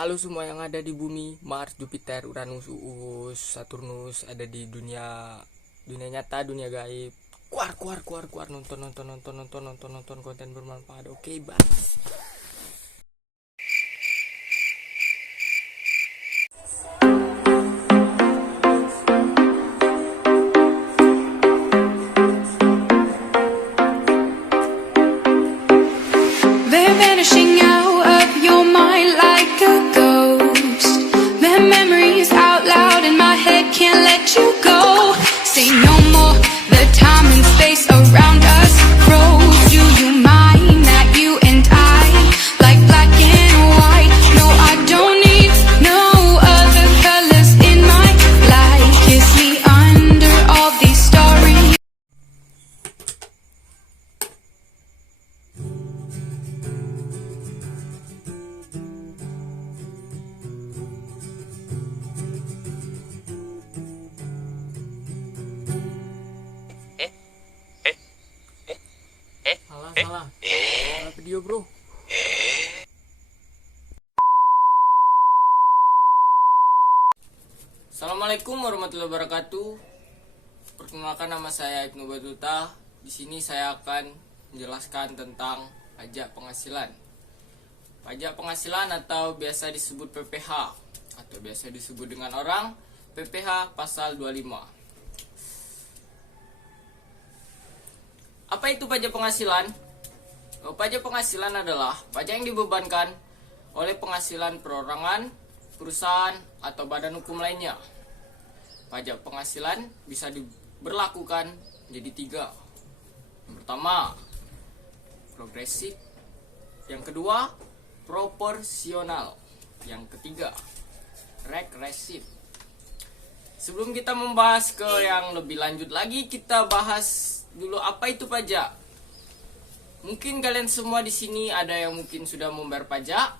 Halo semua yang ada di bumi, Mars, Jupiter, Uranus, Saturnus, ada di dunia dunia nyata, dunia gaib. Kuar kuar kuar kuar nonton nonton nonton nonton nonton nonton konten bermanfaat. Oke, bye. They're vanishing out of your mind like a ghost. Their memories out loud in my head, can't let you go. Say no more, the time and space around us froze. Do you mind that you and I, like black and white? No, I don't need no other colors in my life. Kiss me under all these stories. Salah video bro. Assalamualaikum warahmatullahi wabarakatuh. Perkenalkan, nama saya Ibnu Batuta. Di sini saya akan menjelaskan tentang pajak penghasilan. Pajak penghasilan atau biasa disebut PPH atau biasa disebut dengan orang PPH pasal 25. Apa itu pajak penghasilan? Pajak penghasilan adalah pajak yang dibebankan oleh penghasilan perorangan, perusahaan, atau badan hukum lainnya. Pajak penghasilan bisa diberlakukan menjadi 3. Yang pertama, progresif. Yang kedua, proporsional. Yang ketiga, regresif. Sebelum kita membahas ke yang lebih lanjut lagi, kita bahas dulu apa itu pajak. Mungkin kalian semua di sini ada yang mungkin sudah membayar pajak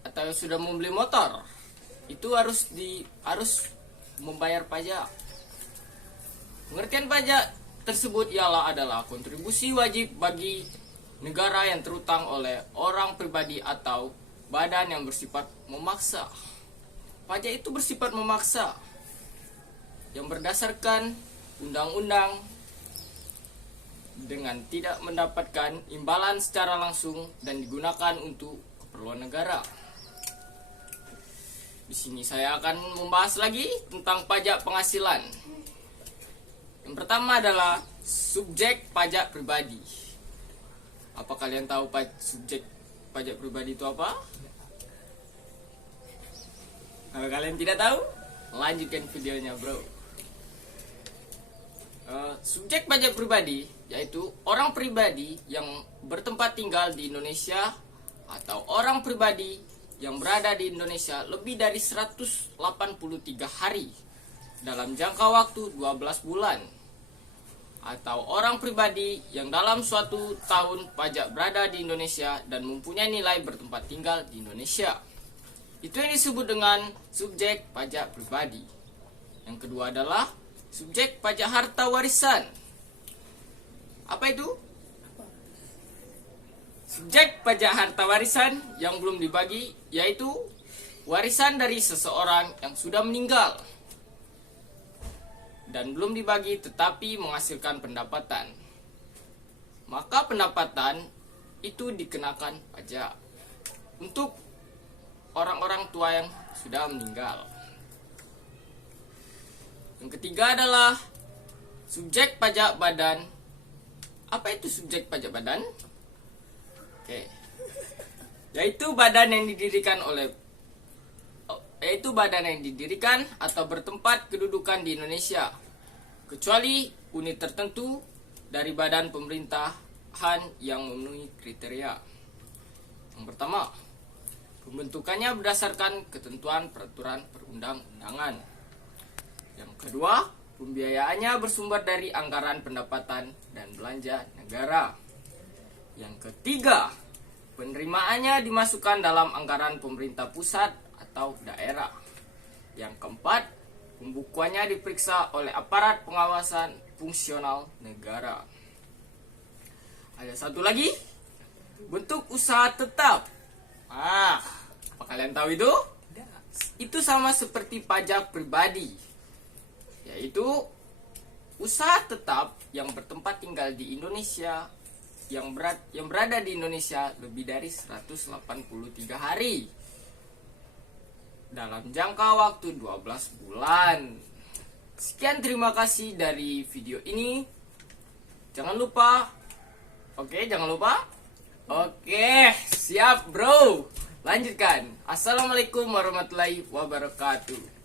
atau sudah membeli motor. Itu harus membayar pajak. Pengertian pajak tersebut adalah kontribusi wajib bagi negara yang terutang oleh orang pribadi atau badan yang bersifat memaksa. Pajak itu bersifat memaksa yang berdasarkan undang-undang dengan tidak mendapatkan imbalan secara langsung dan digunakan untuk keperluan negara. Di sini saya akan membahas lagi tentang pajak penghasilan. Yang pertama adalah subjek pajak pribadi. Apa kalian tahu subjek pajak pribadi itu apa? Kalau kalian tidak tahu, lanjutkan videonya, bro. Subjek pajak pribadi yaitu orang pribadi yang bertempat tinggal di Indonesia atau orang pribadi yang berada di Indonesia lebih dari 183 hari dalam jangka waktu 12 bulan, atau orang pribadi yang dalam suatu tahun pajak berada di Indonesia dan mempunyai nilai bertempat tinggal di Indonesia. Itu yang disebut dengan subjek pajak pribadi. Yang kedua adalah subjek pajak harta warisan. Apa itu? Subjek pajak harta warisan yang belum dibagi yaitu warisan dari seseorang yang sudah meninggal dan belum dibagi tetapi menghasilkan pendapatan. Maka pendapatan itu dikenakan pajak untuk orang-orang tua yang sudah meninggal. Yang ketiga adalah subjek pajak badan. Apa itu subjek pajak badan? Yaitu badan yang didirikan atau bertempat kedudukan di Indonesia, kecuali unit tertentu dari badan pemerintahan yang memenuhi kriteria. Yang pertama, pembentukannya berdasarkan ketentuan peraturan perundang-undangan. Yang kedua, pembiayaannya bersumber dari anggaran pendapatan dan belanja negara. Yang ketiga, penerimaannya dimasukkan dalam anggaran pemerintah pusat atau daerah. Yang keempat, pembukuannya diperiksa oleh aparat pengawasan fungsional negara. Ada satu lagi, bentuk usaha tetap. Apa kalian tahu itu? Itu sama seperti pajak pribadi, yaitu usaha tetap yang bertempat tinggal di Indonesia yang berada di Indonesia lebih dari 183 hari dalam jangka waktu 12 bulan. Sekian, terima kasih dari video ini. Jangan lupa. Oke, siap bro. Lanjutkan. Assalamualaikum warahmatullahi wabarakatuh.